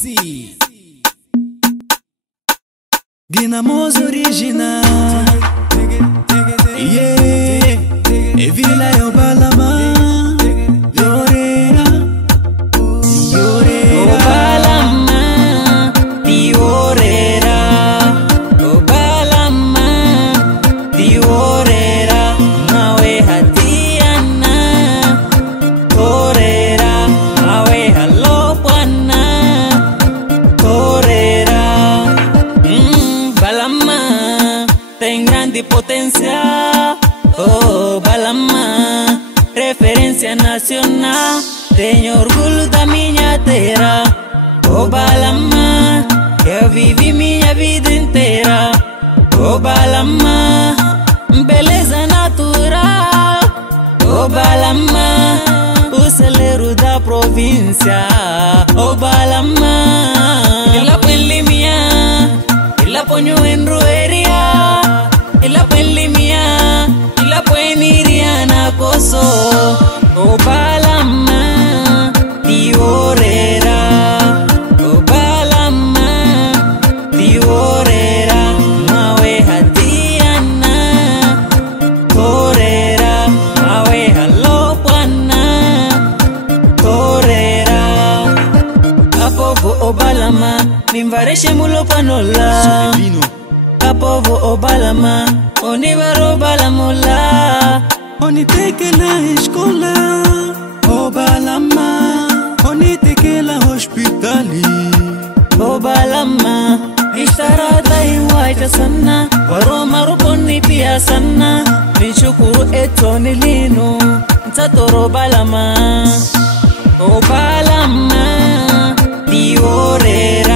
Easy Dinamos original Yeah Evila yo balama Llorera Llorera Balama Llorera Balama Llorera Mawe hatiana Llorera Mawe halopana Llorera Balama ten grande potencia Oh Balama referencia nacional tenho orgulho da minha terra Oh Balama eu vivi minha vida inteira Oh Balama beleza natural Oh Balama o celeiro da província Oh Balama ela põe limia ela põe em roeria ela põe limia ela põe niriana coso Oh Balama Llorera Oh Balama Llorera Mawe hatiana Llorera Mawe halopana Llorera Apovo Oh Balama nimvareshe mulopanola Apovo Oh Balama onivaro balamola Oniteke la escola Oh Balama Oniteke la hospitali Oh Balama Istarata iwaita sana Waroma ruponi pia sana Nishukuru etoni linu Ntatoro Balama Oh Balama Llorera